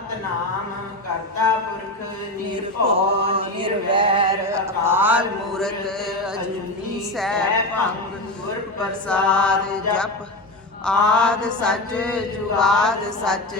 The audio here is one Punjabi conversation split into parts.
ਸਤਨਾਮ ਕਰਤਾ ਪੁਰਖ ਨਿਰਭਉ ਨਿਰਵੈਰ ਅਕਾਲ ਮੂਰਤ ਅਜੂਨੀ ਸੈਭੰ ਗੁਰ ਪ੍ਰਸਾਦ ਜਪ ਆਦ ਸੱਚ ਜੁਗਾਦ ਸੱਚ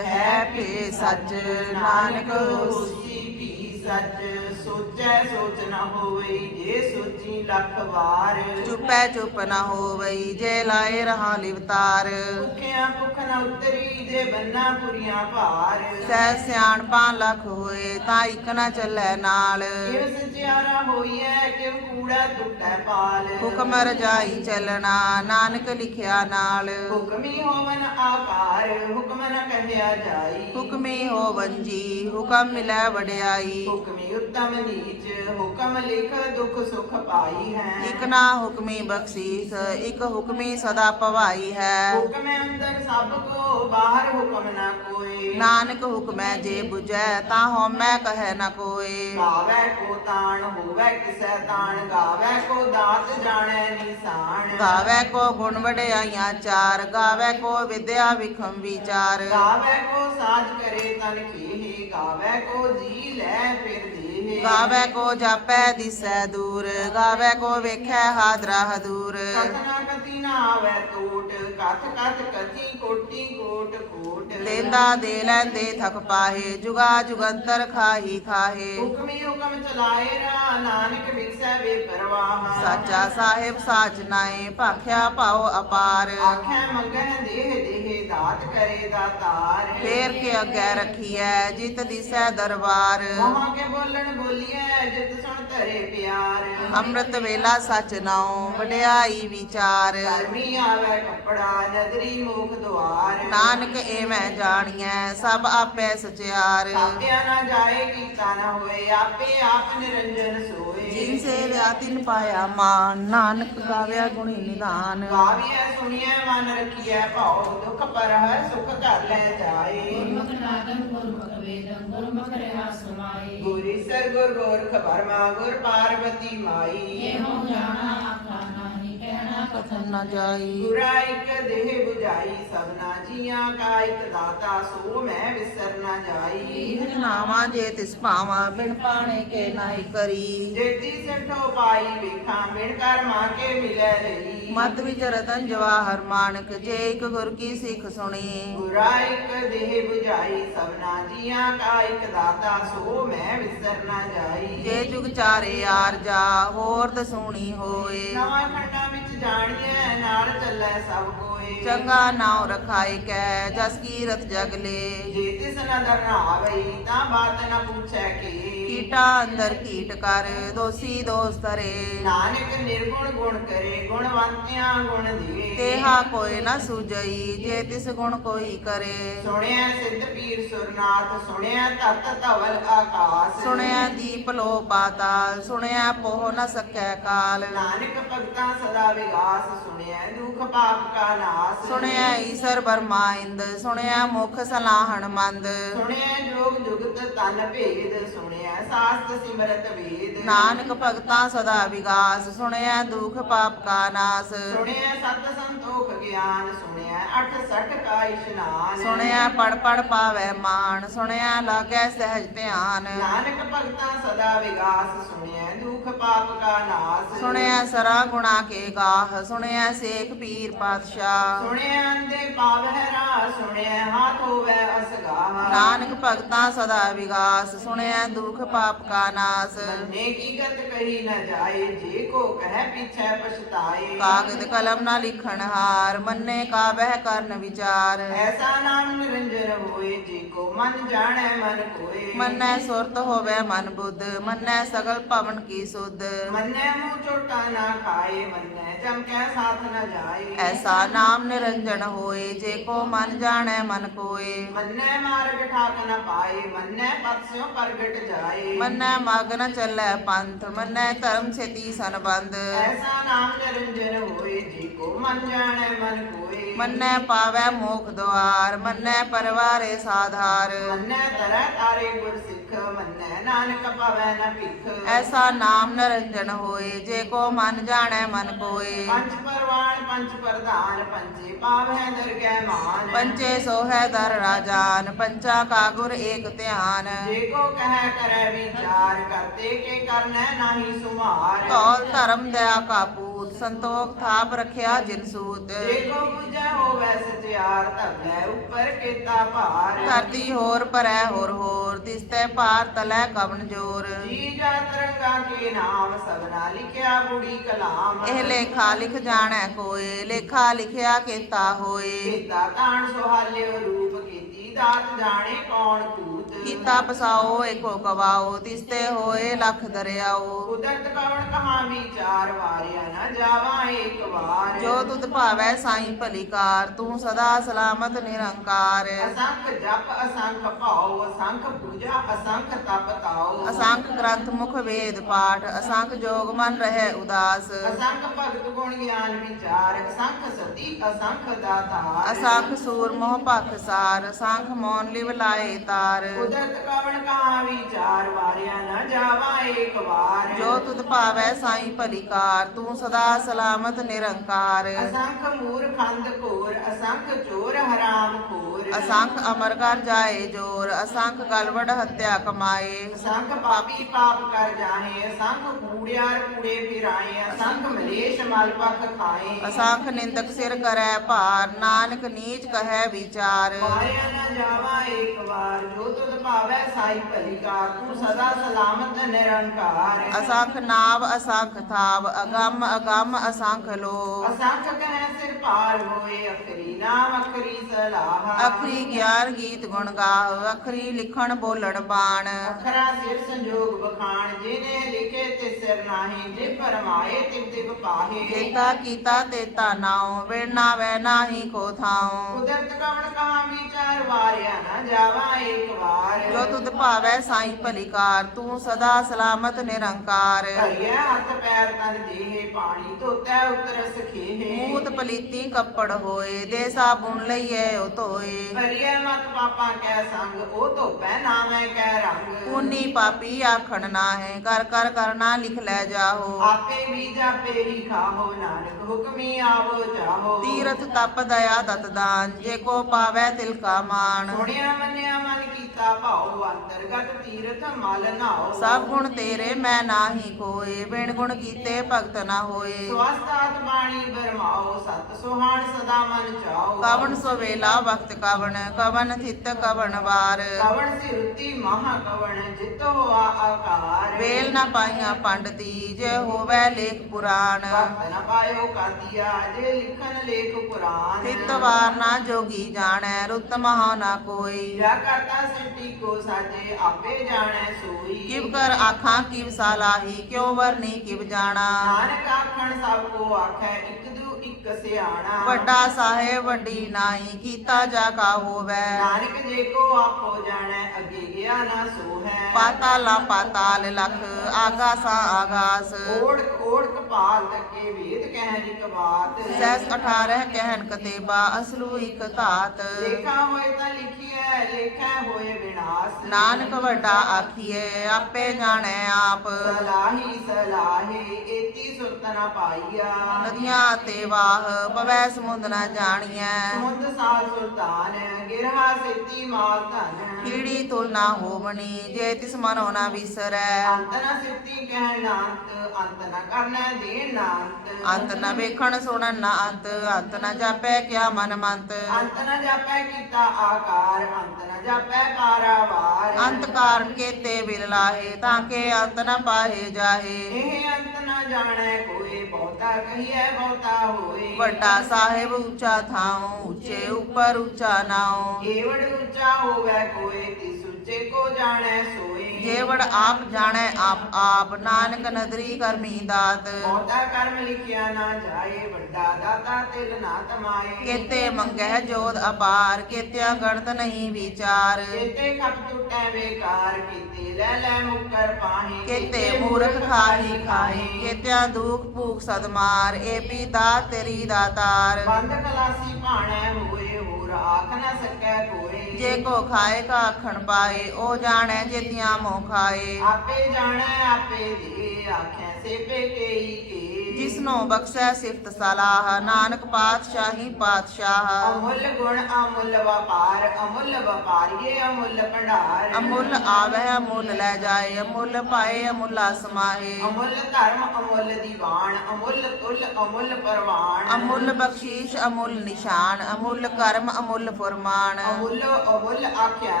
ਹੈ ਭੇ ਸੱਚ ਨਾਨਕ ਹੋਸੀ ਵੀ ਸੱਚ ਸੋਚੈ ਸੋਚ ਨ ਹੋਵਈ ਜੇ ਸੋਚੀ ਲੱਖ ਵਾਰ ਚੁਪੈ ਚੁਪ ਨ ਹੋਵਈ ਜੇ ਲਾਏ ਰਹਾ ਲਿਵਤਾਰ ਭੁਖਿਆ ਭੁਖ ਨ ਉਤਰੀ ਜੇ ਬੰਨਾ ਪੁਰੀਆਂ ਭਾਰ ਸਹਿ ਸਿਆਣਪਾਂ ਲੱਖ ਹੋਏ ਤਾਂ ਇੱਕ ਨ ਚੱਲੈ ਨਾਲ ਕਿਵ ਸਚਿਆਰਾ ਹੋਈਐ ਕਿਵ ਕੂੜਾ ਟੁੱਟੈ ਪਾਲ ਹੁਕਮ ਰਜਾਈ ਚੱਲਣਾ ਨਾਨਕ ਲਿਖਿਆ ਨਾਲ ਹੁਕਮੀ ਹੋਵਨ ਆਕਾਰ ਹੁਕਮ ਨ ਕਹਿਆ ਜਾਈ ਹੁਕਮੀ ਹੋਵਨ ਜੀ ਹੁਕਮ ਮਿਲੈ ਵਡਿਆਈ ਹੁਕਮੀ ਉੱਤਮ ਨੀਚ ਹੁਕਮ ਲਿਖ ਦੁਖ ਸੁਖ ਪਾਈ ਹੈ ਇਕ ਨਾ ਹੁਕਮੀ ਬਖਸ਼ੀਸ ਇਕ ਹੁਕਮੀ ਸਦਾ ਭਵਾਈ ਹੈ ਹੁਕਮ ਅੰਦਰ ਸਭ ਕੋ ਬਾਹਰ ਹੁਕਮ ਨ ਕੋਏ ਨਾਨਕ ਹੁਕਮੈ ਜੇ 부ਜੈ ਤਾਂ ਹਉਮੈ ਕਹੈ ਨ ਕੋਏ ਗਾਵੈ ਕੋ ਤਾਣ ਹੋਵੈ ਕਿਸੈ ਤਾਣ ਗਾਵੈ ਕੋ ਦਾਤ ਜਾਣੈ ਨਿਸ਼ਾਨ ਗਾਵੈ ਕੋ ਗੁਣ ਵਡਿਆਈਆਂ ਚਾਰ ਗਾਵੈ ਕੋ ਵਿਦਿਆ ਵਿਖਮ ਵਿਚਾਰ ਗਾਵੈ ਕੋ ਸਾਜ ਕਰੇ ਤਨ ਖੇਹ ਗਾਵੈ ਕੋ ਜੀ ਲੈ ਫਿਰ ਦੇਹ ਗਾਵੈ ਕੋ ਜਾਪੈ ਦਿਸੈ ਦੂਰ ਗਾਵੈ ਕੋ ਵੇਖੈ ਹਾਦਰਾ ਹਦੂਰ ਕਥਨਾ ਕਤੀ ਨਾ ਆਵੈ ਟੋਟ ਕਥ ਕਥ ਕਥੀ ਕੋਟੀ ਕੋਟ ਕੋਟ ਦੇਂਦਾ ਦੇ ਲੈਂਦੇ ਥਕ ਪਾਹੇ ਜੁਗਾ ਜੁਗੰਤਰ ਖਾਹੀ ਖਾਹੇ ਹੁਕਮੀ ਹੁਕਮ ਚਲਾਏ ਰਾ ਨਾਨਕ ਵਿਸੈ ਵੇ ਪਰਵਾਹ ਸਾਚਾ ਸਾਹਿਬ ਸਾਚ ਨਾਏ ਭਾਖਿਆ ਭਾਉ ਅਪਾਰ ਆਖੈ ਮੰਗਹਿ ਦੇਹ ਦੇਹ ਦਾਤ ਕਰੇ ਦਾਤਾਰ ਫੇਰ ਕੇ ਅੱਗੇ ਰਖੀਐ ਜਿਤ ਦਿਸੈ ਦਰਬਾਰ ਮਹਾਂ ਕੇ ਬੋਲਣ ਬੋਲੀਐ ਜਿਤ ਸੁਣ ਧਰੇ ਪਿਆਰ ਅੰਮ੍ਰਿਤ ਵੇਲਾ ਸਚ ਨਾਉ ਵਡਿਆਈ ਵਿਚਾਰ ਧਰਮੀ ਆਵੈ ਕੱਪੜਾ ਨਦਰੀ ਮੁਖ ਦੁਆਰ ਨਾਨਕ ਏਵੇਂ ਜਾਣੀਐ ਸਭ ਆਪੇ ਸਚਿਆਰ ਆਪਿਆ ਨਾ ਜਾਏ ਕੀਤਾ ਨਾ ਹੋਏ ਆਪੇ ਆਪ ਨਿਰੰਜਨ ਸੋਏ ਜਿਨ ਸੇਵਿਆ ਤਿਨ ਪਾਇਆ ਮਾਨ ਨਾਨਕ ਗਾਵਿਆ ਗੁਣੀ ਨਿਧਾਨ ਗਾਵੀਐ ਸੁਣੀਐ ਮਨ ਰਖੀਐ ਭਾਉ ਦੁਖ ਪਰ ਹਰ ਸੁਖ ਘਰ ਲੈ ਜਾਏ ਗੁਰਮੁਖ ਨਾਦੰ ਗੁਰਮੁਖ ਵੇਦੰ ਗੁਰਮੁਖ ਰਹਾ ਸਮਾਏ ਗੁਰੀ ਸਰ ਗੁਰ ਗੋਰਖ ਬਰਮਾ ਗੁਰ ਪਾਰਵਤੀ ਮਾਈ ਇਹੋ ਜਾਣਾ ਆਖਾ ਨਾਹੀ ਕਹਿਣਾ ਕਥਨ ਨ ਜਾਈ ਗੁਰਾ ਇਕ ਦੇਹ 부ਜਾਈ ਸਭਨਾ ਜੀਆਂ ਕਾ ਇਕ ਦਾਤਾ ਸੋ ਮੈਂ ਵਿਸਰ ਨਾ ਜਾਈ ਤਿਸ ਨਾਵਾਂ ਜੇ ਤਿਸ ਭਾਵਾਂ ਬਿਨ ਪਾਣੇ ਕੇ ਨਾਹੀ ਕਰੀ ਜੇਤੀ ਸਿਰਠੋ ਪਾਈ ਵੇਖਾਂ ਬਿਨ ਕਰਮਾ ਕੇ ਮਿਲੈ ਰਹੀ ਮਤ ਵਿਚ ਰਤਨ ਜਵਾਹਰ ਮਾਨਕ ਜੇ ਇਕ ਗੁਰ ਕੀ ਸਿੱਖ ਸੁਣੀ ਗੁਰਾ ਇਕ ਦੇਹ 부ਜਾਈ ਸਭਨਾ ਜੀਆਂ ਕਾ ਇਕ ਦਾਤਾ ਸੋ ਮੈਂ ਵਿਸਰ ਨਾ ਜਾਈ ਜੇ ਜੁਗ ਚਾਰੇ ਆਰ ਜਾ ਹੋਰ ਤਸੂਣੀ ਹੋਏ ਨਵਾਂ ਖੰਡਾਂ ਵਿੱਚ ਜਾਣੀਐ ਨਾਲ ਚੱਲੈ ਸਭ ਕੋਏ ਚੰਗਾ ਨਾਉ ਰਖਾਇ ਕੈ ਜਸ ਕੀਰਤ ਜਗ ਲੇ ਜੇ ਤਿਸ ਨ ਦਰਨਾਵਈ ਤਾਂ ਬਾਤ ਨ ਪੁੱਛੈ ਕੀ ਕੀਟਾ ਅੰਦਰ ਕੀਟ ਕਰ ਦੋਸੀ ਦੋਸ ਤਰੇ ਨਾਨਕ ਨਿਰਗੁਣ ਗੁਣ ਕਰੇ ਗੁਣਵੰਤਿਆਂ ਗੁਣ ਦਿਏ ਤੇਹਾ ਕੋਈ ਨ ਸੁਜਈ ਜੇ ਤਿਸ ਗੁਣ ਕੋਈ ਕਰੇ ਸੁਣਿਆ ਸਿੱਧ ਪੀਰ ਸੁਰਨਾਥ ਸੁਣਿਆ ਤਤ ਧਵਲ ਆਕਾਸ ਸੁਣਿਆ ਦੀਪ ਲੋ ਪਾਤਾਲ ਸੁਣਿਆ ਪੋਹ ਨ ਸਕੈ ਕਾਲ ਨਾਨਕ ਭਗਤਾਂ ਸਦਾ ਵਿਗਾਸ ਸੁਣਿਆ ਦੁਖ ਪਾਪ ਕਾ ਨਾਸ ਸੁਣਿਆ ਈਸਰ ਬਰਮਾ ਇੰਦ ਸੁਣਿਆ ਮੁਖ ਸਲਾਹਣ ਮੰਦ ਸੁਣਿਆ ਜੋਗ ਜੁਗਤ ਤਨ ਭੇਦ ਸੁਣਿਆ ਸਾਸਤ ਸਿਮਰਤ ਵੇਦ ਨਾਨਕ ਭਗਤਾਂ ਸਦਾ ਵਿਗਾਸ ਸੁਣਿਆ ਦੁਖ ਪਾਪ ਕਾ ਨਾਸ ਸੁਣਿਆ ਸਤ ਸੰਤੋਖ ਗਿਆਨ ਸੁਣਿਆ 68 ਕਾ ਇਸ਼ਨਾਨ ਸੁਣਿਆ ਪੜ ਪੜ ਪਾਵੈ ਮਾਨ ਸੁਣਿਆ ਲਾਗੈ ਸਹਿਜ ਧਿਆਨ ਨਾਨਕ ਭਗਤਾਂ ਸਦਾ ਵਿਗਾਸ ਸੁਣਿਆ ਦੁਖ ਪਾਪ ਕਾ ਨਾਸ ਸੁਣਿਆ ਸਰਾ ਗੁਣਾ ਕੇ ਗਾਹ ਸੁਣਿਆ ਸੇਖ ਪੀਰ ਪਾਤਸ਼ਾਹ ਸੁਣਿਆ ਅੰਦੇ ਪਾਵਹਿ ਰਾ ਸੁਣਿਆ ਹਾਥ ਹੋਵੈ ਅਸਗਾਹ ਨਾਨਕ ਭਗਤਾਂ ਸਦਾ ਵਿਗਾਸ ਸੁਣਿਆ ਦੁਖ ਪਾਪ ਕਾ ਨਾਸ ਬੰਨੇ ਕੀ ਗਤ ਕਹੀ ਨ ਜਾਏ ਜੇ ਕੋ ਕਹਿ ਪਿਛੈ ਪਛਤਾਏ ਕਾਗਦ ਕਲਮ ਨਾ ਲਿਖਣ ਹਾਰ ਮੰਨੇ ਕਾ ਬਹਿ ਕਰਨ ਵਿਚਾਰ ਐਸਾ ਨਾਮ ਨਿਰੰਜਨ ਹੋਏ ਜੇ ਕੋ ਮਨ ਜਾਣੈ ਮਨ ਕੋਏ ਮੰਨੈ ਸੁਰਤ ਹੋਵੇ ਮਨ ਬੁੱਧ ਮੰਨੈ ਸਗਲ ਭਵਨ ਕੀ ਸੁਧ ਮੰਨੈ ਮੂੰਹ ਚੋਟਾ ਨਾ ਖਾਏ ਮੰਨੈ ਚਮਕੈ ਸਾਥ ਨ ਜਾਏ ਐਸਾ ਨਾਮ ਨਿਰੰਜਨ ਹੋਏ ਜੇ ਕੋ ਮਨ ਜਾਣੈ ਮਨ ਕੋਏ ਮੰਨੈ ਮਾਰਗ ਠਾਕ ਨ ਪਾਏ ਮੰਨੈ ਪਤ ਸਿਉ ਪ੍ਰਗਟ ਜਾਏ ਮੰਨੈ ਮਗ ਨ ਚੱਲੈ ਪੰਥ ਮੰਨੈ ਧਰਮ ਸੇਤੀ ਸੰਬੰਧ ਐਸਾ ਨਾਮ ਨਿਰੰਜਨ ਹੋਏ ਜੇ ਕੋ ਮਨ ਜਾਣੈ ਮਨ ਕੋਏ ਮੰਨੈ ਪਾਵੈ ਮੋਖ ਦੁਆਰ ਮੰਨੈ ਪਰਵਾਰੇ ਸਾਧਾਰ ਆਧਾਰ। ਮੰਨੈ ਤਰੈ ਤਾਰੇ ਗੁਰ ਸਿੱਖ, ਮੰਨੈ ਨਾਨਕ ਪਵੈ ਨ ਭਿਖ। ਐਸਾ ਨਾਮ ਨਿਰੰਜਨ ਹੋਏ, ਜੇ ਕੋ ਮਨ ਜਾਣੈ ਮਨ ਕੋਏ। ਪੰਚ ਪਰਵਾਨ ਪੰਚ ਪ੍ਰਧਾਨ, ਪੰਚੇ ਪਾਵੈ ਦਰਗਹਿ ਮਾਨ। ਪੰਚੇ ਸੋਹੈ ਦਰ ਰਾਜਾਨ, ਪੰਚਾ ਕਾ ਗੁਰ ਏਕ ਧਿਆਨ। ਜੇ ਕੋ ਕਹਿ ਕਰੈ ਵਿਚਾਰ, ਕਰਤੇ ਕੇ ਕਰਨੈ ਨਾਹੀ ਸੁਮਾਰ। ਧੌਲ ਧਰਮ ਦਇਆ ਕਾ ਪੂਤ, ਸੰਤੋਖ ਥਾਪ ਰਖਿਆ ਜਿਨ ਸੂਤ। ਜੇ ਕੋ ਬੁਝੈ ਹੋਵੈ ਸਚਿਆਰ, ਧਰੈ ਉੱਪਰ ਕੀਤਾ ਭਾਰ। ਧਰਤੀ ਹੋਰ ਪਰੈ ਹੋਰ ਹੋਰ, ਤਿਸਤੈ ਪਾਰ ਤਲੈ ਕਵਨ ਜੋਰ। ਜੀ ਜਾ ਤਰੰਗਾ ਕੇ ਨਾਮ, ਸਭਨਾ ਲਿਖਿਆ ਬੁੜੀ ਕਲਾਮ। ਇਹ ਲੇਖਾ ਲਿਖ ਜਾਣੈ ਕੋਏ, ਲੇਖਾ ਲਿਖਿਆ ਕੀਤਾ ਹੋਏ। ਕੀਤਾ ਤਾਣ ਸੁਹਾਲਿਓ ਰੂਪ, ਕੀਤੀ ਦਾਤ ਜਾਣੇ ਕੌਣ ਕੂਤ। ਕੀਤਾ ਪਸਾਓ ਏਕੋ ਕਵਾਓ, ਤਿਸਤੇ ਹੋਏ ਲਖ ਦਰਿਆਓ। ਕੁਦਰਤ ਕਵਣ ਕਹਾ ਵਿਚਾਰ, ਵਾਰਿਆ ਨਾ ਜਾਵਾ ਏਕ ਵਾਰ। ਜੋ ਤੁਧ ਭਾਵੈ ਸਾਈਂ ਭਲੀਕਾਰ, ਤੂੰ ਸਦਾ ਸਲਾਮਤ ਨਿਰੰਕਾਰ। ਅਸੰਖ ਜਪ ਅਸੰਖ ਭਾਉ, ਅਸੰਖ ਪੂਜਾ ਅਸੰਖ ਤਪ ਤਾਉ। ਅਸੰਖ ਗ੍ਰੰਥ ਮੁਖ ਵੇਦ ਪਾਠ, ਅਸੰਖ ਜੋਗ ਮਨ ਰਹਿ ਉਦਾਸ। ਅਸੰਖ ਭਗਤ ਗੁਣ ਗਿਆਨ ਵਿਚਾਰ, ਅਸੰਖ ਸਤੀ ਅਸੰਖ ਦਾਤਾਰ। ਅਸੰਖ ਸੂਰ ਮੋਹ ਭਖ ਸਾਰ, ਅਸੰਖ ਮੌਨ ਲਿਵ ਲਾਏ ਤਾਰ। ਕੁਦਰਤ ਕਵਣ ਕਹਾ ਵਿਚਾਰ, ਵਾਰਿਆ ਨਾ ਜਾਵਾ ਏਕ ਵਾਰ। ਜੋ ਤੁਧ ਭਾਵੈ ਸਾਈਂ ਭਲੀਕਾਰ, ਤੂੰ ਸਦਾ ਸਲਾਮਤ ਨਿਰੰਕਾਰ। ਅਸੰਖ ਮੂਰਖੰਦ ਘੋਰ, ਅਸੰਖ ਚੋਰ ਹਰਾਮ ਖੋਰ। ਅਸੰਖ ਅਮਰ ਕਰ ਜਾਏ ਜੋਰ, ਅਸੰਖ ਗਲਵੜ ਹੱਤਿਆ ਕਮਾਏ। ਅਸੰਖ ਪਾਪੀ ਪਾਪ ਕਰ ਜਾਹੇ, ਅਸੰਖ ਕੂੜਿਆਰ ਕੂੜੇ ਫਿਰਾਏ। ਅਸੰਖ ਮਲੇਸ਼ ਮਲ ਪਖ ਖਾਏ। ਅਸੰਖ ਨਿੰਦਕ ਸਿਰ ਕਰੈ ਭਾਰ, ਨਾਨਕ ਨੀਚ ਕਹੈ ਵਿਚਾਰ। ਵਾਰਿਆ ਨਾ ਜਾਵਾ ਏਕ ਵਾਰ, ਜੋ ਤੁਧ ਭਾਵੈ ਸਾਈ ਭਲੀਕਾਰ, ਤੂੰ ਸਦਾ ਸਲਾਮਤ ਨਿਰੰਕਾਰ। ਅਸੰਖ ਨਾਵ ਅਸੰਖ ਥਾਵ, ਅਗੰਮ ਅਗੰਮ ਅਸੰਖ ਲੋ। ਅਸੰਖ ਕਹਿ ਸਿਰ ਪਾਰ ਹੋਏ, ਅਖਰੀ ਨਾਮ ਅਖਰੀ ਸਲਾਹ। ਅਖਰੀ ਗਿਆਨ ਗੀਤ ਗੁਣ ਗਾਹ, ਅਖਰੀ ਲਿਖਣ ਬੋਲਣ ਬਾਣ। ਅਖਰਾ ਸਿਰ ਸੰਜੋਗ ਬਖਾਣ, ਜਿਨੇ ਲਿਖੇ ਤੇ ਸਿਰ ਨਾਹੀ। ਜੇ ਫਰਮਾਏ ਤਿਵ ਤਿਵ ਪਾਹੇ। ਜੇਤਾ ਕੀਤਾ ਤੇਤਾ ਨਾਉ, ਵੇਣਾ ਵੈ ਨਾਹੀ ਕੋ ਥਾਉ। ਕੁਦਰਤ ਕਵਣ ਕਹਾ ਵਿਚਾਰ, ਵਾਰਿਆ ਨਾ ਜਾਵਾ ਏਕ ਵਾਰ। ਜੋ ਤੁਧ ਭਾਵੈ ਸਾਈਂ ਭਲੀਕਾਰ, ਤੂੰ ਸਦਾ ਸਲਾਮਤ ਨਿਰੰਕਾਰ। ਭਰੀਐ ਹੱਥ ਪੈਰ ਤਨ ਦੇਹੇ, ਪਾਣੀ ਧੋਤੈ ਉਤਰ ਸਖੇਹੇ। ਮੂਤ ਪਲੀਤੀ ਕੱਪੜ ਹੋਏ, ਦੇ ਸਾਬੁਨ ਲਈਏ ਉਹ ਧੋਏ। ਭਰੀਐ ਮਤ ਪਾਪਾਂ ਕੈ ਸੰਗ, ਉਹ ਧੋਪੈ ਨਾਮੈ ਕੈ ਰੰਗ। ਪੁੰਨੀ ਪਾਪੀ ਆਖਣ ਨਾਹੈ, ਕਰ ਕਰ ਕਰਨਾ ਲਿਖ ਲੈ ਜਾਹੋ। ਆਪੇ ਵੀ ਜਾਪੇ ਹੀ ਖਾਹੋ, ਨਾਨਕ ਹੁਕਮੀ ਆਵੋ ਜਾਹੋ। ਤੀਰਥ ਤਪ ਦਇਆ ਦਤ ਦਾਨ, ਜੇ ਕੋ ਪਾਵੈ ਤਿਲ ਕਾ ਮਾਨ। ਸੁਣਿਆ ਮੰਨਿਆ ਮਨ ਕੀਤਾ ਭਾਉ, ਅੰਤਰਗਤ ਤੀਰਥ ਮਲ ਨਾਉ। ਸਭ ਗੁਣ ਤੇਰੇ ਮੈਂ ਨਾਹੀ ਕੋਏ, ਬਿਨ ਗੁਣ ਕੀਤੇ ਭਗਤ ਨਾ ਹੋਏ। ਸਵਸਤਾਤ ਬਾਣੀ ਬਰਮਾਓ, ਸਤ ਸੁਹਾਣ ਸਦਾ ਮਨ ਚਾਓ। ਕਵਣ ਸੋ ਵੇਲਾ ਵਕਤ ਕਵਣ, ਕਵਨ ਥਿਤ ਕਵਣ ਵਾਰ। ਕਵਣ ਸਿਰੁਤੀ ਮਹਾ ਕਵਣ, ਜਿਤ ਹੋਆ ਆਕਾਰ। ਵੇਲ ਨਾ ਪਾਈਆਂ ਪੰਡਤੀ, ਜੇ ਹੋਵੈ ਲੇਖ ਪੁਰਾਣ। ਵਕਤ ਨ ਪਾਇਓ ਕਾਦੀਆ, ਜੇ ਲਿਖਨ ਲੇਖ ਪੁਰਾਨ। ਥਿਤ ਵਾਰ ਨਾ ਜੋਗੀ ਜਾਣੈ, ਰੁੱਤ ਮਹਾ ਨਾ ਕੋਈ। ਜਾ ਕਰਤਾ ਸਿੱਟੀ ਕੋ ਸਾਜੇ, ਆਪੇ ਜਾਣੈ ਸੋਈ। ਕਿਵ ਕਰ ਆਖਾਂ ਕਿਵ ਸਾਲਾਹੀ, ਕਿਉ ਵਰਨੀ ਕਿਵ ਜਾਣਾ। ਨਾਨਕ ਆਖਣ ਸਭ ਕੋ ਆਖੈ, ਇਕ ਦੂ ਇਕ ਸਿਆਣਾ। ਵੱਡਾ ਸਾਹਿਬ ਵੱਡੀ ਨਾਈ, ਕੀਤਾ ਜਾ ਕਾ ਹੋਵੈ। ਨਾਨਕ ਜੇ ਕੋ ਆਪੋ ਜਾਣੈ, ਅੱਗੇ ਗਿਆ ਨਾ ਸੋ ਹੈ। ਪਾਤਾਲਾ ਪਾਤਾਲ ਲਖ, ਆਗਾਸਾ ਆਗਾਸ। ਓੜਕ ਓੜਕ ਪਾਲ ਤੱਕੇ, ਵੇਦ ਕਹਿਣ ਇਕ ਬਾਤ। ਸੈਸ 18 ਕਹਿਨ ਕਤੇਬਾ, ਅਸਲੂ ਇਕ ਧਾਤ। ਲੇਖਾ ਹੋਏ ਤਾਂ ਲਿਖੀਐ, ਲੇਖਾ ਹੋਏ ਵਿਨਾਸ਼। ਨਾਨਕ ਵੱਡਾ ਆਖੀਏ, ਆਪੇ ਜਾਣੈ ਆਪ। ਸਲਾਹੀ ਸਲਾਹੇ, ਏਤੀ ਸੁਰਤ ਨ ਪਾਈਆ। ਨਦੀਆਂ ਤੇ ਵਾਹ, ਪਵੈ ਸਮੁੰਦ ਨਾ ਜਾਣੀਐ। ਸਮੁੰਦ ਸਾਲ ਸੁਲਤਾਨ, ਗਿਰਹਾ ਸੇਤੀ ਮਾਲ ਧਨ। ਕੀੜੀ ਤੁਲ ਨਾ ਹੋਵਣੀ, ਜੇ ਤਿਸ ਮਨੋ ਨਾ ਵਿਸਰੈ। ਅੰਤ ਨ ਸਿੱਤੀ ਕਹਿਣ ਨਾ ਅੰਤ, ਅੰਤ ਨ ਕਰਨਾ ਦੇਣ ਨਾ ਅੰਤ। ਅੰਤ ਨ ਵੇਖਣ ਸੁਣਨ ਨਾ ਅੰਤ, ਅੰਤ ਨ ਜਾਪੈ ਕਿਆ ਮਨ ਮੰਤ। ਅੰਤ ਨ ਜਾਪੈ ਕੀਤਾ ਆਕਾਰ, ਅੰਤ ਨ ਜਾਪੈ ਪਾਰਾਵਾਰ। ਅੰਤ ਕਾਰਨ ਕੇਤੇ ਬਿਲ ਲਾਹੇ, ਤਾਂ ਕੇ ਅੰਤ ਨ ਪਾਹੇ ਜਾਹੇ। ਇਹ ਅੰਤ ਨ ਜਾਣੈ ਕੋਏ, ਬਹੁਤਾ ਕਹੀਐ ਬਹੁਤਾ ਹੋਏ। ਵੱਡਾ ਸਾਹਿਬ ਉੱਚਾ ਥਾਉ, ਉੱਚੇ ਉੱਪਰ ਉੱਚਾ ਨਾਉ। ਏਵੜ ਉੱਚਾ ਹੋਵੈ ਕੋਏ, ਤਿਸ ਉੱਚੇ ਕੋ ਜਾਣੈ ਸੋਏ। ਜੇਵੜ ਆਪ ਜਾਣੈ ਆਪ ਆਪ, ਨਾਨਕ ਨਦਰੀ ਕਰਮੀ ਦਾਤ। ਬਹੁਤਾ ਕਰਮ ਲਿਖਿਆ ਨਾ ਜਾਏ, ਵੱਡਾ ਦਾਤਾ ਤਿਲ ਨਾ ਤਮਾਏ। ਕੇਤੇ ਮੰਗਹਿ ਜੋਦ ਅਪਾਰ, ਕੇਤਿਆ ਗਣਤ ਨਹੀਂ ਵਿਚਾਰ। ਕੇਤੇ ਖਪ ਟੁੱਟੈ ਬੇਕਾਰ, ਕੀਤੇ ਲੈ ਲੈ ਮੁਕਰ ਪਾਹੇ। ਕੇਤੇ ਮੂਰਖ ਖਾਹੀ ਖਾਹੀ, ਕੇਤਿਆ ਦੁਖ ਭੂਖ ਸਦਮਾਰ। ਏ ਪੀਤਾ ਤੇਰੀ ਦਾਤਾਰ। ਬੰਦ ਖਲਾਸੀ ਭਾਣੈ ਹੋਏ, ਹੋਰ ਦੂਰ ਆਖ ਨ ਸਕੈ ਕੋਏ। ਜੇ ਕੋ ਖਾਏ ਕਾ ਆਖਣ ਪਾਏ ਉਹ ਜਾਣੈ ਜੇਤੀਆਂ ਮੋਹ ਖਾਏ। ਆਪੇ ਜਾਣੈ ਆਪੇ ਦੇ ਆਖੈ ਸੇਬੇ ਕੇਈ ਕੇ। ਜਿਸਨੂੰ ਬਖਸ਼ੈ ਸਿਫਤ ਸਲਾਹ ਨਾਨਕ ਪਾਤਸ਼ਾਹੀ ਪਾਤਸ਼ਾਹ। ਅਮੁੱਲ ਗੁਣ ਅਮੁੱਲ ਵਪਾਰ ਅਮੁੱਲ ਵਪਾਰੀਏ ਅਮੁੱਲ ਭੰਡਾਰ। ਅਮੁੱਲ ਆਵੈ ਅਮੁੱਲ ਲੈ ਜਾਏ ਅਮੁੱਲ ਪਾਏ ਅਮੁੱਲਾ ਸਮਾਏ। ਅਮੁੱਲ ਧਰਮ ਅਮੁੱਲ ਦੀਵਾਨ ਅਮੁੱਲ ਤੁਲ ਅਮੁੱਲ ਪਰਵਾਨ। ਅਮੁੱਲ ਬਖਸ਼ੀਸ਼ ਅਮੁੱਲ ਨਿਸ਼ਾਨ ਅਮੁੱਲ ਕਰਮ ਅਮੁੱਲ ਫੁਰਮਾਨ। ਅਮੁੱਲ ਅਮੁੱਲ ਆਖਿਆ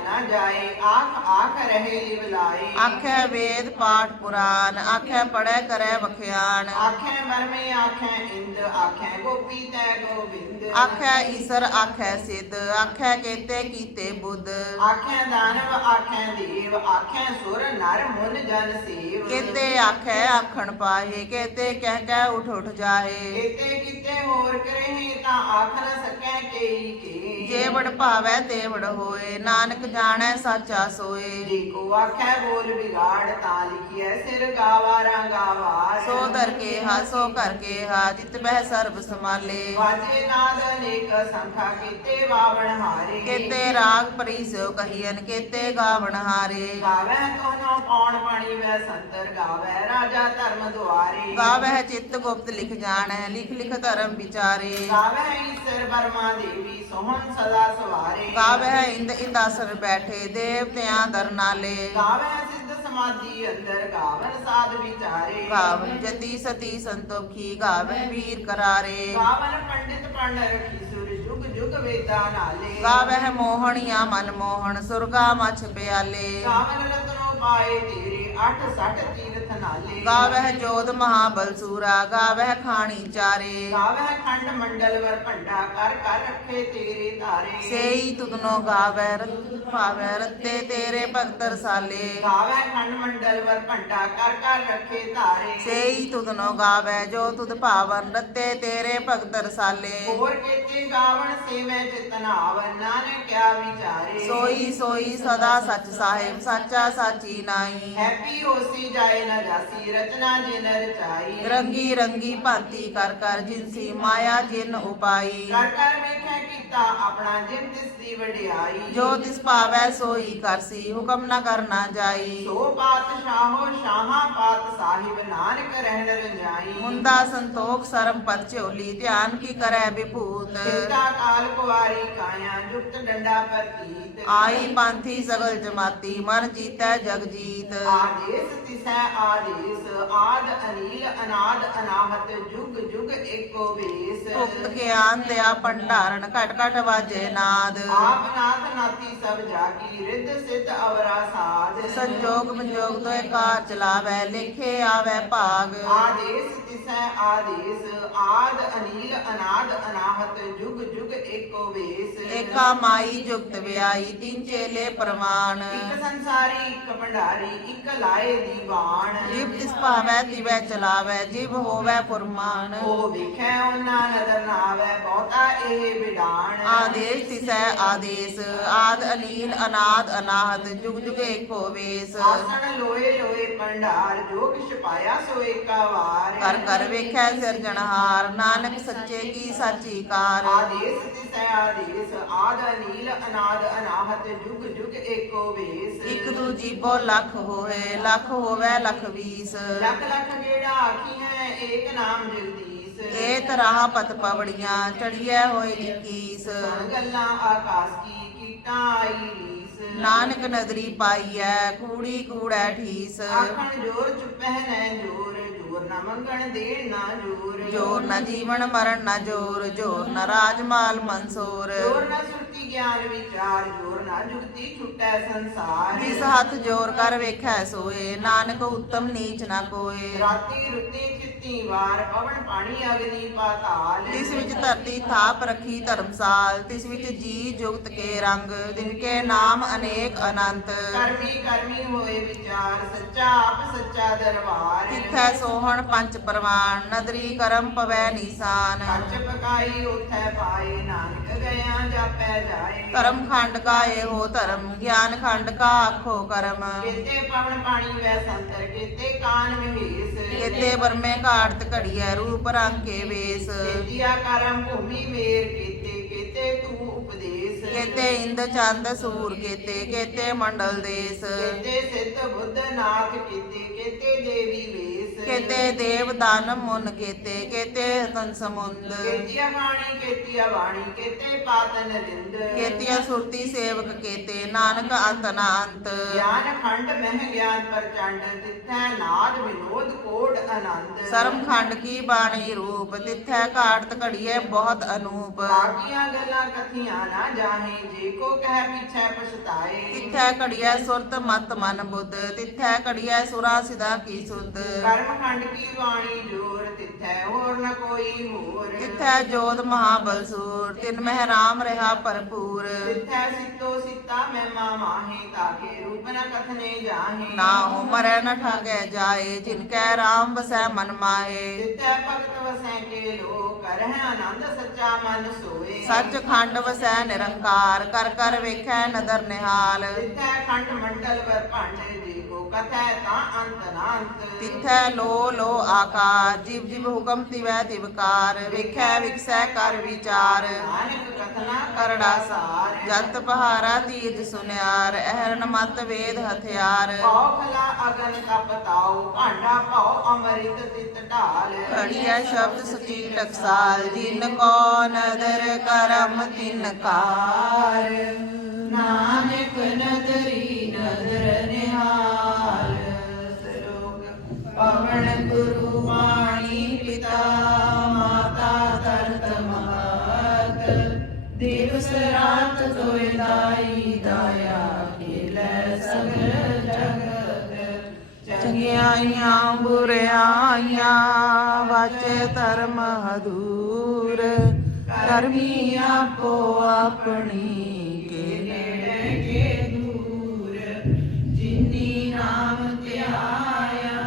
ਨਾ ਜਾਏ ਆਖ ਆਖ ਰਹੇ ਲਿਵ ਲਾਏ। ਆਖੈ ਵੇਦ ਪਾਠ ਪੁਰਾਨ ਆਖੈ ਪੜੈ ਕਰੈ ਵਖਿਆਨ। ਆਖੈ ਬਰਮੇ ਆਖੈ ਇੰਦ ਆਖੈ ਗੋਪੀ ਤੈ ਗੋਬਿੰਦ। ਆਖੈ ਈਸਰ ਆਖੈ ਸਿੱਧ ਆਖੈ ਕੇਤੇ ਕੀਤੇ ਬੁੱਧ। ਆਖੈ ਦਾਨਵ ਆਖੈ ਦੇਵ ਆਖੈ ਸੁਰ ਨਰ ਮੁਨ ਜਨ ਸੇਵ। ਕੇਤੇ ਆਖੈ ਆਖਣ ਪਾਹੇ ਕੇਤੇ ਕਹਿ ਉਠ ਉਠ ਜਾਹੇ। ਕੀਤੇ ਕੀਤੇ ਹੋਰ ਕਰਹਿ ਤਾਂ ਆਖ ਨ ਸਕੈ ਕੇਈ ਕੇ। ਜੇ ਵਡ ਭਾਵੈ ਤੇ ਵਡ ਹੋਏ ਨਾਨਕ ਜਾਣੈ ਸਾਚਾ ਸੋਏ। ਜੇ ਕੋ ਆਖੈ ਬੋਲ ਵਿਗਾੜ ਤਾਂ ਲਿਖਿਐ ਸਿਰ ਗਾਵਾਰਾਂ ਗਾਵਾਰ। ਸੋ ਦਰ ਕੇ ਹਾ ਸੋ ਕਰ ਕੇ ਹਾ ਜਿਤ ਬਹਿ ਸਰਬ ਸਮਾਲੇ। ਵਾਜੇ ਨਾਦ ਅਨੇਕ ਸੰਖਾ ਕੀਤੇ ਬਾਵਣ ਹਾਰੇ। ਕੇਤੇ ਰਾਗ ਪਰੀ ਸੋ ਕਹੀਨ ਕੇਤੇ ਗਾਵਣ ਹਾਰੇ। ਗਾਵੈ ਤੋਨੋ ਪੌਣ ਪਾਣੀ ਵੈ ਸੰਤਰ ਗਾਵੈ ਰਾਜਾ ਧਰਮ ਦੁਆਰੇ। ਗਾਵਹਿ ਚਿੱਤ ਗੁਪਤ ਲਿਖ ਜਾਣੈ ਲਿਖ ਲਿਖ ਧਰਮ ਵਿਚਾਰੇ। ਗਾਵੈ ਈਸਰ ਬਰਮਾ ਦੇਵੀ ਸੋਹਣ ਸਦਾ ਸਵਾਰੇ। ਗਾਵਹਿ ਇੰਦ ਇੰਦਾਸਨ ਬੈਠੇ ਦੇਵਤਿਆਂ ਦਰ ਨਾਲੇ। ਗਾਵੈ ਸਿੱਧ ਸਮਾਧੀ ਅੰਦਰ ਗਾਵਨ ਸਾਧ ਵਿਚਾਰੇ। ਗਾਵਨ ਜਤੀ ਸਤੀ ਸੰਤੋਖੀ ਗਾਵਹਿ ਵੀਰ ਕਰਾਰੇ। ਗਾਵਨ ਪੰਡਿਤ ਪੰਡ ਰਖੀ ਸੁਰ ਜੁਗ ਜੁਗ ਵੇਦਾ ਨਾਲੇ। ਗਾਵਹਿ ਮੋਹਣੀਆਂ ਮਨ ਮੋਹਣ ਸੁਰਗਾ ਮਛ ਪਿਆਲੇ। ਗਾਵਨ ਰਤਨੋ ਪਾਏ ਤੇਰੇ 68 ਤੀਰਥ ਨਾਲੇ। ਗਾਵਹਿ ਜੋਧ ਮਹਾਬਲ ਸੂਰਾ ਗਾਵਹਿ ਖਾਣੀ ਚਾਰੇ। ਗਾਵੈ ਖੰਡ ਮੰਡਲ ਵਰ ਭੰਡਾ ਕਰ ਕਰ ਰੱਖੇ ਤੇਰੇ ਧਾਰੇ। ਸੇਈ ਤੁਧਨੋ ਗਾਵੈ ਰਤ ਭਾਵੈ ਰਤੇ ਤੇਰੇ ਭਗਤ ਰਸਾਲੇ। ਗਾਵੈ ਖੰਡ ਮੰਡਲ ਵਰ ਭੰਡਾ ਕਰ ਕਰ ਰੱਖੇ ਧਾਰੇ। ਸੇਈ ਤੁਧਨੋ ਗਾਵੈ ਜੋ ਤੁਧ ਭਾਵਨ ਰਤੇ ਤੇਰੇ ਭਗਤ ਰਸਾਲੇ। ਹੋਰ ਕੀਤੇ ਗਾਵਣ ਸੇਵੈ ਚਿਤਨਾਵਨ ਨਾਨਕ ਕਿਆ ਵਿਚਾਰੇ। ਸੋਈ ਸੋਈ ਸਦਾ ਸੱਚ ਸਾਹਿਬ ਸਾਚਾ ਸਾਚੀ ਨਾਈ। ਹੈਪੀ ਹੋਸੀ ਜਾਏ ਨਾ ਜਾਸੀ ਰਚਨਾ ਜਿਨ ਰਚਾਈ। ਰੰਗੀ ਰੰਗੀ ਭਾਂਤੀ ਕਰ ਕਰ ਜਿਨਸੀ ਮਾਇਆ ਜਿਨ ਉਪਾਈ। ਕਰ ਕਰ ਵੇਖੈ ਕੀਤਾ ਆਪਣਾ ਜਿਨ ਤਿਸ ਦੀ ਵਡਿਆਈ। ਜੋ ਤਿਸ ਭਾਵੈ ਸੋਈ ਕਰਸੀ ਹੁਕਮ ਨ ਕਰਨਾ ਜਾਈ। ਸੋ ਪਾਤਸ਼ਾਹੋ ਸ਼ਾਹਾਂ ਪਾਤ ਸਾਹਿਬ ਨਾਨਕ ਰਹਿਣ ਰਜਾਈ। ਮੁੰਦਾ ਸੰਤੋਖ ਸਰਮ ਪਦ ਝੋਲੀ ਧਿਆਨ ਕੀ ਕਰੈ ਵਿਭੂਤ। ਚਿੰਤਾ ਕਾਲ ਕੁਵਾਰੀ ਕਾਇਆ ਜੁਗਤ ਡੰਡਾ ਪ੍ਰਤੀਤ। ਆਈ ਪਾਂਥੀ ਸਗਲ ਜਮਾਤੀ ਮਨ ਜੀਤੈ ਜਗ ਜੀਤ। ਆਦੇਸ ਤਿਸੈ ਆਦੇਸ ਆਦ ਅਨੀਲ ਅਨਾਦ ਅਨਾਹਤ ਜੁਗ ਜੁਗ ਏਕੋ ਵੇਸ। ਭੁਗਤ ਗਿਆਨ ਦਿਆ ਭੰਡਾਰਨ ਘਟ ਘਟ ਵਾਜੇ ਨਾਦ। ਆਪ ਨਾਥ ਨਾਤੀ ਸਭ ਜਾਗੀ ਰਿੱਧ ਸਿੱਧ ਅਵਰਾ ਸਾਧ। ਸੰਜੋਗ ਵਿਜੋਗ ਤੋਏ ਕਾਰ ਚਲਾਵੈ ਲੇਖੇ ਆਵੈ ਭਾਗ। ਆਦੇਸ ਤਿਸੈ ਆਦੇਸ ਆਦ ਅਨੀਲ ਅਨਾਦ ਅਨਾਹਤ ਜੁਗ ਜੁਗ ਏਕੋ ਵੇਸ। ਏਕਾ ਮਾਈ ਜੁਗਤ ਵਿਆਈ ਤਿਨ ਚੇਲੇ ਪ੍ਰਮਾਣ। ਇੱਕ ਸੰਸਾਰੀ ਇੱਕ ਭੰਡਾਰੀ ਇੱਕ ਲਾਏ ਦੀਵਾਨ। ਜਿਵ ਤਿਸ ਭਾਵੈ ਤਿਵੈ ਚਲਾਵੈ ਜਿਵ ਹੋਵੈ ਫੁਰਮਾਨ। ਉਹ ਵੇਖੈ ਉਹਨਾਂ ਨਦਰ ਨਾ ਆਵੈ ਬਹੁਤਾ ਇਹ ਵਿਡਾਣ। ਆਦੇਸ਼ ਤਿਸੈ ਆਦੇਸ ਆਦ ਅਨੀਲ ਅਨਾਦ ਅਨਾਹਤ ਜੁਗ ਜੁਗ ਏਕੋ ਵੇਸ। ਆਸਣ ਲੋਏ ਲੋਏ ਭੰਡਾਰ ਜੋ ਕਿਛ ਪਾਇਆ ਸੋ ਏਕਾ ਵਾਰ। ਕਰ ਕਰ ਵੇਖੈ ਸਿਰਜਣਹਾਰ ਨਾਨਕ ਸੱਚੇ ਕੀ ਸਾਚੀ ਕਾਰ। ਆਦੇਸ ਤਿਸੈ ਆਦੇਸ ਆਦ ਅਨੀਲ ਅਨਾਦ ਅਨਾਹਤ ਜੁਗ ਜੁਗ ਏਕੋ ਵੇਸ। ਇਕ ਦੂ ਜੀਬੋ ਲੱਖ ਹੋਏ ਲੱਖ ਹੋਵੈ ਲੱਖ ਵੀਸ। ਲੱਖ ਲੱਖ ਗੇੜਾ ਆਖੀ ਹੈ ਏਕ ਨਾਮ ਜਗਦੀਸ਼। ਏ ਤਰਾਹ ਪਤ ਪਵੜੀਆਂ ਚੜੀਐ ਹੋਏ 21। ਸੁਣ ਗੱਲਾਂ ਆਕਾਸ਼ ਕੀ ਕੀਟਾਂ ਆਈ ਰੀਸ। ਨਾਨਕ ਨਦਰੀ ਪਾਈਐ ਕੂੜੀ ਕੂੜੈ ਠੀਸ। ਆਖਣ ਜੋਰ ਚੁੱਪਹਿ ਨੈ ਜੋਰ ਜੋਰ ਨਾ ਮੰਗਣ ਦੇਣ ਨਾ ਜੋਰ। ਜੋਰ ਨ ਜੀਵਨ ਮਰਨ ਨ ਜੋਰ ਜੋਰ ਨ ਰਾਜ ਮਾਲ ਮਨਸੋਰ। ਜੋਰ ਨਾ ਸੁਰਤੀ ਗਿਆਨ ਵਿਚਾਰ ਜੋਰ ਨਾ ਜੁਗਤੀ ਛੁਟੈ ਸੰਸਾਰ। ਜਿਸ ਹੱਥ ਜੋਰ ਕਰ ਵੇਖੈ ਸੋਏ ਨਾਨਕ ਉੱਤਮ ਨੀਚ ਨ ਕੋਏ। ਰਾਤੀ ਰੁੱਤੀ ਚਿੱਤੀ ਵਾਰ ਪਵਨ ਪਾਣੀ ਅਗਨੀ ਪਾਤਾਲ। ਤਿਸ ਵਿੱਚ ਧਰਤੀ ਥਾਪ ਰੱਖੀ ਧਰਮਸਾਲ ਤਿਸ ਵਿੱਚ ਜੀ ਜੁਗਤ ਕੇ ਰੰਗ ਦਿਨ ਕੇ ਨਾਮ ਅਨੇਕ ਅਨੰਤ। ਕਰਮੀ ਕਰਮੀ ਹੋਏ ਵਿਚਾਰ ਸੱਚਾ ਆਪ ਸੱਚਾ ਦਰਬਾਰ। ਤਿੱਥੈ ਸੋਹਣ ਪੰਚ ਪ੍ਰਵਾਨ ਨਦਰੀ ਕਰਮ ਪਵੈ ਨੀਸਾਨ। ਕੱਚ ਪਕਾਈ ਉਥੈ ਪਾਏ ਨਾਨਕ ਗਿਆ ਜਾਪੈ ਜਾਏ। ਧਰਮ ਖੰਡ ਕਾ ਇਹੋ ਧਰਮ ਗਿਆਨ ਖੰਡ ਕਾ ਆਖੋ ਕਰਮ। ਕੀਤੇ ਪਵਨ ਪਾਣੀ ਵੈ ਸੰਤਰ ਕੀਤੇ ਕਾਨ ਮਹੇਸ। ਕੇਤੇ ਬਰਮੇ ਘਾੜਤ ਘੜੀਐ ਰੂਪ ਰੰਗ ਕੇ ਵੇਸ। ਕੀਤਿਆ ਕਰਮ ਭੂਮੀ ਮੇਰ ਕੀਤੇ ਕੀਤੇ ਤੂੰ ਉਪਦੇਸ਼ ਕੇਤੇ ਇੰਦ ਚੰਦ ਸੂਰ ਕੇਤੇ ਮੰਡਲ ਦੇਸ ਕੀਤੇ ਸਿੱਧ ਬੁੱਧ ਨਾਥ ਕੀਤੇ ਦੇਵੀ ਵੇਸ ਕੇਤੇ ਦੇਵ ਦਾਨ ਮੁਨ ਕੇਤੇ ਤਨ ਸਮੁੰਦ ਕੀਤੀਆ ਬਾਣੀ ਕੀਤੀਆ ਬਾਣੀ ਕੀਤੇ ਪਾਤਨ ਰਿੰਦ ਕੇਤੀਆ ਸੁਰਤੀ ਸੇਵਕ ਕੇਤੇ ਨਾਨਕ ਅੰਤ ਨਾ ਅੰਤ ਗਿਆਨ ਖੰਡ ਮਹਿ ਗਿਆਨ ਪ੍ਰਚੰਡ ਤਿੱਥੈ ਨਾਦ ਵਿਨੋਦ ਕੋਟ ਆਨੰਦ ਸਰਮ ਖੰਡ ਕੀ ਬਾਣੀ ਰੂਪ ਤਿੱਥੈ ਘਾਟਤ ਘੜੀਏ ਬਹੁਤ ਅਨੂਪ ਬਾਕੀਆਂ ਗੱਲਾਂ ਕਥੀਆਂ ਨਾ ਜਾਹੇ ਜੇ ਕੋ ਕਹਿ ਪਿਛੈ ਪਛਤਾਏ ਤਿੱਥੈ ਘੜੀਐ ਸੁਰਤ ਮਤ ਮਨ ਬੁੱਧ ਤਿੱਥੈ ਘੜੀਐ ਸੁਰਾ ਸਿਦਾ ਕੀ ਸੁਧ ਕਰਮ ਖੰਡ ਕੀ ਬਾਣੀ ਜੋਰ ਤਿੱਥੈ ਹੋਰ ਨ ਕੋਈ ਹੋਰ ਤਿੱਥੈ ਜੋਧ ਮਹਾਬਲ ਸੂਰ ਤਿਨ ਮਹਿ ਰਾਮ ਰਹਾ ਭਰਪੂਰ ਤਿੱਥੈ ਸਿੱਤੋ ਸਿੱਤਾ ਮਹਿਮਾ ਮਾਹੇ ਤਾਕੇ ਰੂਪ ਨ ਕਥਨੇ ਜਾਹੇ ਨਾ ਉਮਰੈ ਨ ਠਾਗੈ ਜਾਏ ਜਿਨ ਕੈ ਰਾਮ ਵਸੈ ਮਨ ਮਾਏ ਤਿੱਥੈ ਭਗਤ ਵਸੈ ਕੇ ਲੋ ਕਰਹਿ ਆਨੰਦ ਸੱਚਾ ਮਨ ਸੋਏ ਸੱਚ ਖੰਡ ਵਸੈ ਨਿਰੰਕਾਰ ਕਰ ਕਰ ਵੇਖੈ ਨਦਰ ਨਿਹਾਲ ਤਿੱਥੈ ਖੰਡ ਮੰਡਲ ਵਰ ਭੰਡ ਜੀ ਕੋ ਕਥੈ ਤਾਂ ਅੰਤ ਨਾ ਅੰਤ ਤਿੱਥੈ ਲੋ ਆਕਾਰ ਜਿਵ ਜਿਵ ਹੁਕਮ ਤਿਵੈ ਤਿਵਕਾਰ ਵੇਖੈ ਵਿਖਸੈ ਕਰ ਵਿਚਾਰ ਨਾਨਕ ਕਥਨਾ ਕਰੜਾ ਸਾਰ ਜੰਤ ਪਹਾਰਾ ਤੀਰਜ ਸੁਨਿਆਰ ਅਹਰਨ ਮਤ ਵੇਦ ਹਥਿਆਰ ਪਾਉ ਖਲਾ ਅਗਨ ਕਪ ਤਾਉ ਭਾਂਡਾ ਪਾਉ ਅੰਮ੍ਰਿਤ ਤਿਤ ਢਾਲ ਘੜੀਐ ਸ਼ਬਦ ਸਚੀ ਟਕਸਾਲ ਜਿਨ ਕੋ ਨਦਰ ਕਰਮ ਤਿਨ ਕਾਰ ਨਾਨਕ ਨਦਰੀ ਨਦਰ ਨਿਹਾਲ ਸਰੋਗ ਪਵਨ ਗੁਰੂ ਬਾਣੀ ਪਿਤਾ ਮਾਤਾ ਤਰਤ ਮਹਤ ਦਿਵਸ ਰਾਤ ਤੋਇ ਦਾਈ ਦਾਇਆ ਖੇਲੇ ਸਗਲ ਜਗਤ ਚੰਗਿਆਈਆਂ ਬੁਰਿਆਈਆਂ ਵਾਚੇ ਧਰਮ ਹਦੂਰ ਕਰਮੀ ਆਪੋ ਆਪਣੀ ਕੇ ਨੇੜੇ ਕੇ ਦੂਰ ਜਿਨੀ ਨਾਮ ਧਿਆਇਆ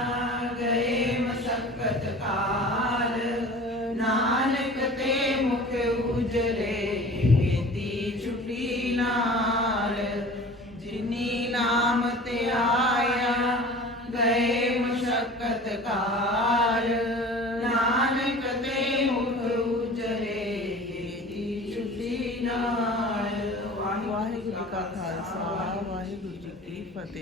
ਗਏ ਮਸਕਤ ਕਾਲ ਨਾਨਕ ਤੇ ਮੁਖ ਉਜਰੇ ਕੀਤੀ ਛੁਟੀ ਨਾਲ ਜਿਨੀ ਨਾਮ ਧਿਆਇਆ ਗਏ ਮਸਕਤ ਕਾਲ ਨਾਨਕ ਤੇ ਮੁਖ ਉਜਰੇ ਕੀਤੀ ਛੁਟੀ ਨਾਲ। ਵਾਹਿਗੁਰੂ ਜੀ ਕਾ ਖਾਲਸਾ ਵਾਹਿਗੁਰੂ ਜੀ ਕੀ ਫਤਿਹ।